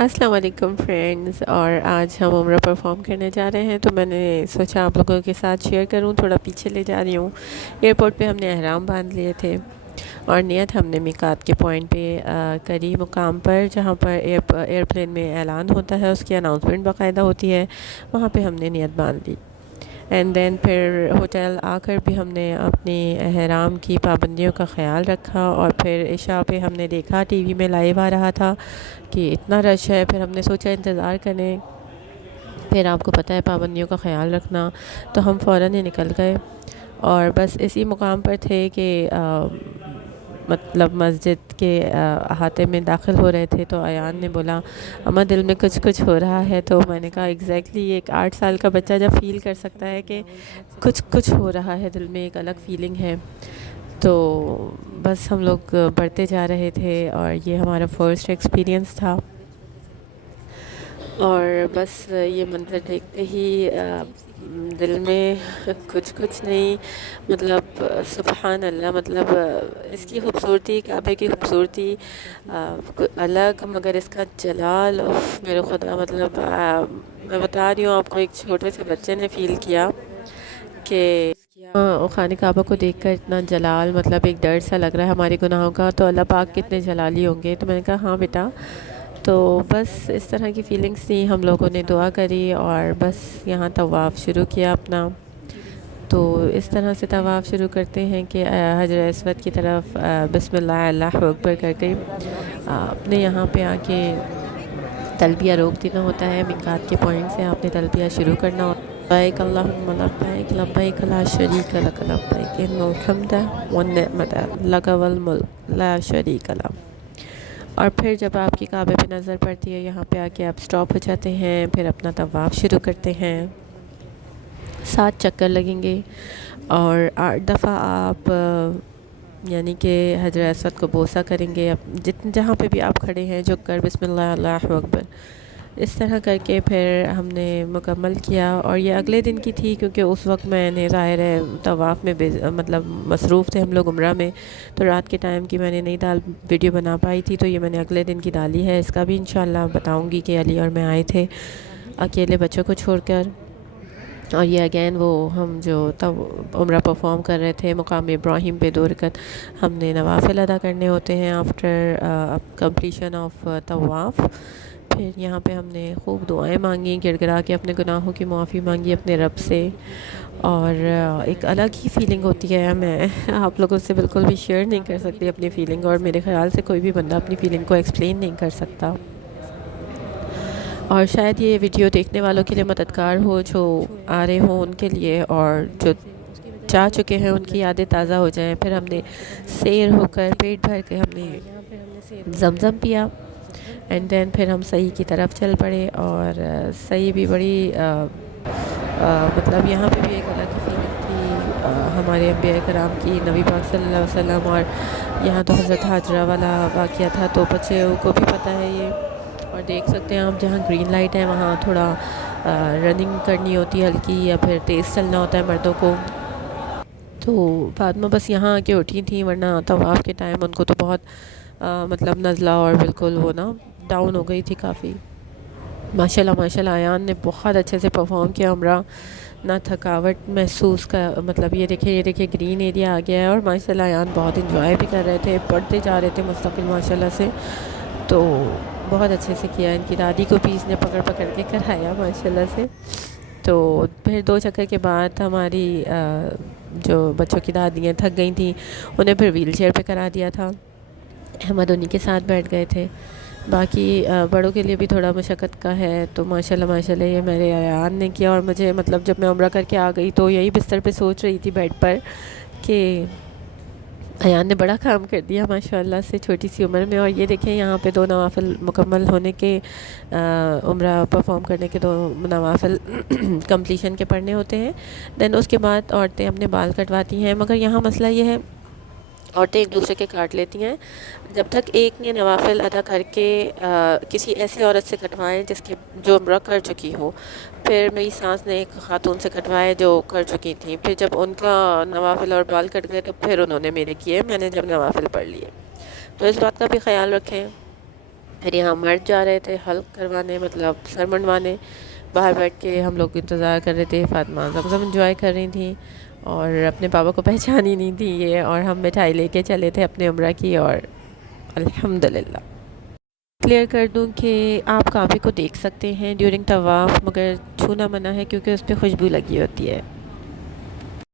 السلام علیکم فرینڈز، اور آج ہم عمرہ پرفارم کرنے جا رہے ہیں، تو میں نے سوچا آپ لوگوں کے ساتھ شیئر کروں۔ تھوڑا پیچھے لے جا رہی ہوں۔ ایئرپورٹ پہ ہم نے احرام باندھ لیے تھے اور نیت ہم نے میقات کے پوائنٹ پہ کری، مقام پر جہاں پر ایئرپلین میں اعلان ہوتا ہے، اس کی اناؤنسمنٹ باقاعدہ ہوتی ہے، وہاں پہ ہم نے نیت باندھ لی۔ اینڈ دین پھر ہوٹل آ کر بھی ہم نے اپنی احرام کی پابندیوں کا خیال رکھا، اور پھر عشاء پہ ہم نے دیکھا ٹی وی میں لائیو آ رہا تھا کہ اتنا رش ہے، پھر ہم نے سوچا انتظار کریں، پھر آپ کو پتہ ہے پابندیوں کا خیال رکھنا، تو ہم فوراً ہی نکل گئے اور بس اسی مقام پر تھے کہ مطلب مسجد کے احاطے میں داخل ہو رہے تھے، تو ایان نے بولا اماں دل میں کچھ کچھ ہو رہا ہے، تو میں نے کہا ایگزیکٹلی ایک 8 سال کا بچہ جب فیل کر سکتا ہے کہ کچھ کچھ ہو رہا ہے دل میں، ایک الگ فیلنگ ہے۔ تو بس ہم لوگ بڑھتے جا رہے تھے اور یہ ہمارا فرسٹ ایکسپیرینس تھا، اور بس یہ منظر دیکھتے ہی دل میں کچھ کچھ نہیں، مطلب سبحان اللہ، مطلب اس کی خوبصورتی، کعبے کی خوبصورتی الگ، مگر اس کا جلال میرے خدا، مطلب میں بتا رہی ہوں آپ کو، ایک چھوٹے سے بچے نے فیل کیا کہ خانہ کعبہ کو دیکھ کر اتنا جلال، مطلب ایک ڈر سا لگ رہا ہے ہمارے گناہوں کا، تو اللہ پاک کتنے جلالی ہوں گے۔ تو میں نے کہا ہاں بیٹا، تو بس اس طرح کی فیلنگس تھی، ہم لوگوں نے دعا کری اور بس یہاں طواف شروع کیا اپنا۔ تو اس طرح سے طواف شروع کرتے ہیں کہ حجر اسود کی طرف بسم اللہ اللہ اکبر کر کے اپنے یہاں پہ آ کے تلبیہ روک دینا ہوتا ہے، میقات کے پوائنٹ سے آپ نے تلبیہ شروع کرنا ہوتا ہے۔ لبیک اللہم لبیک لبیک لا شریک لک لبیک ان الحمد والنعمت لک والملک لا شریک لک۔ اور پھر جب آپ کی کعبے پہ نظر پڑتی ہے، یہاں پہ آ کے آپ سٹاپ ہو جاتے ہیں، پھر اپنا طواف شروع کرتے ہیں۔ 7 چکر لگیں گے اور 8 دفعہ آپ یعنی کہ حجر اسود کو بوسہ کریں گے، جہاں پہ بھی آپ کھڑے ہیں جھک کر بسم اللہ اللہ اکبر، اس طرح کر کے پھر ہم نے مکمل کیا۔ اور یہ اگلے دن کی تھی، کیونکہ اس وقت میں نے ظاہر ہے طواف میں مطلب مصروف تھے ہم لوگ عمرہ میں، تو رات کے ٹائم کی میں نے نہیں ویڈیو بنا پائی تھی، تو یہ میں نے اگلے دن کی ڈالی ہے، اس کا بھی انشاءاللہ بتاؤں گی کہ علی اور میں آئے تھے اکیلے بچوں کو چھوڑ کر۔ اور یہ اگین وہ ہم جو تب عمرہ پرفارم کر رہے تھے مقام ابراہیم پہ 2 رکعت ہم نے نوافل ادا کرنے ہوتے ہیں آفٹر کمپلیشن آف طواف۔ پھر یہاں پہ ہم نے خوب دعائیں مانگیں، گڑ گڑا کے اپنے گناہوں کی معافی مانگی اپنے رب سے، اور ایک الگ ہی فیلنگ ہوتی ہے، میں آپ لوگوں سے بالکل بھی شیئر نہیں کر سکتی اپنی فیلنگ، اور میرے خیال سے کوئی بھی بندہ اپنی فیلنگ کو ایکسپلین نہیں کر سکتا، اور شاید یہ ویڈیو دیکھنے والوں کے لیے مددگار ہو، جو آ رہے ہوں ان کے لیے، اور جو جا چکے ہیں ان کی یادیں تازہ ہو جائیں۔ پھر ہم نے سیر ہو کر پیٹ بھر کے ہم نے زمزم پیا، اینڈ دین پھر ہم صحیح کی طرف چل پڑے، اور صحیح بھی بڑی مطلب یہاں پہ بھی ایک الگ ہی فیلنگ تھی ہمارے انبیاء کرام کی، نبی پاک صلی اللہ علیہ وسلم، اور یہاں تو حضرت حاجرہ والا واقعہ تھا، تو بچے کو بھی پتہ ہے یہ، اور دیکھ سکتے ہیں آپ جہاں گرین لائٹ ہے وہاں تھوڑا رننگ کرنی ہوتی ہے ہلکی، یا پھر تیز چلنا ہوتا ہے مردوں کو۔ تو فاطمہ بس یہاں آ کے اٹھی تھیں، ورنہ طواف کے ٹائم ان کو تو بہت مطلب نزلہ، اور بالکل وہ نا ڈاؤن ہو گئی تھی کافی۔ ماشاءاللہ ماشاءاللہ ایان نے بہت اچھے سے پرفارم کیا عمرہ، نہ تھکاوٹ محسوس کا، مطلب یہ دیکھیں گرین ایریا آ گیا ہے، اور ماشاءاللہ ایان بہت انجوائے بھی کر رہے تھے، پڑھتے جا رہے تھے مستقل ماشاءاللہ سے، تو بہت اچھے سے کیا۔ ان کی دادی کو بھی اس نے پکڑ پکڑ کے کرایا ماشاءاللہ سے۔ تو پھر 2 چکر کے بعد ہماری جو بچوں کی دادیاں تھک گئی تھیں، انہیں پھر ویل چیئر پہ کرا دیا تھا، احمد انہی کے ساتھ بیٹھ گئے تھے۔ باقی بڑوں کے لیے بھی تھوڑا مشقت کا ہے، تو ماشاءاللہ ماشاءاللہ یہ میرے ایان نے کیا، اور مجھے مطلب جب میں عمرہ کر کے آ گئی تو یہی بستر پہ سوچ رہی تھی بیڈ پر کہ ایان نے بڑا کام کر دیا ماشاءاللہ سے چھوٹی سی عمر میں۔ اور یہ دیکھیں یہاں پہ 2 نوافل مکمل ہونے کے، عمرہ پرفارم کرنے کے 2 نوافل کمپلیشن کے پڑھنے ہوتے ہیں، دین اس کے بعد عورتیں اپنے بال کٹواتی ہیں، مگر یہاں مسئلہ یہ ہے عورتیں ایک دوسرے کے کاٹ لیتی ہیں، جب تک ایک نے نوافل ادا کر کے کسی ایسی عورت سے کٹوائیں جو عمرہ کر چکی ہو۔ پھر میری ساس نے ایک خاتون سے کٹوائے جو کر چکی تھیں، پھر جب ان کا نوافل اور بال کٹ گئے تو پھر انہوں نے میرے کیے، میں نے جب نوافل پڑھ لیے، تو اس بات کا بھی خیال رکھیں۔ پھر یہاں مرد جا رہے تھے حلق کروانے، مطلب سر منڈوانے، باہر بیٹھ کے ہم لوگ انتظار کر رہے تھے، فاطمہ زمزم انجوائے کر رہی تھیں اور اپنے پاپا کو پہچان ہی نہیں تھی یہ، اور ہم مٹھائی لے کے چلے تھے اپنے عمرہ کی، اور الحمدللہ کلیئر کر دوں کہ آپ کعبے کو دیکھ سکتے ہیں ڈیورنگ طواف، مگر چھونا منع ہے کیونکہ اس پہ خوشبو لگی ہوتی ہے۔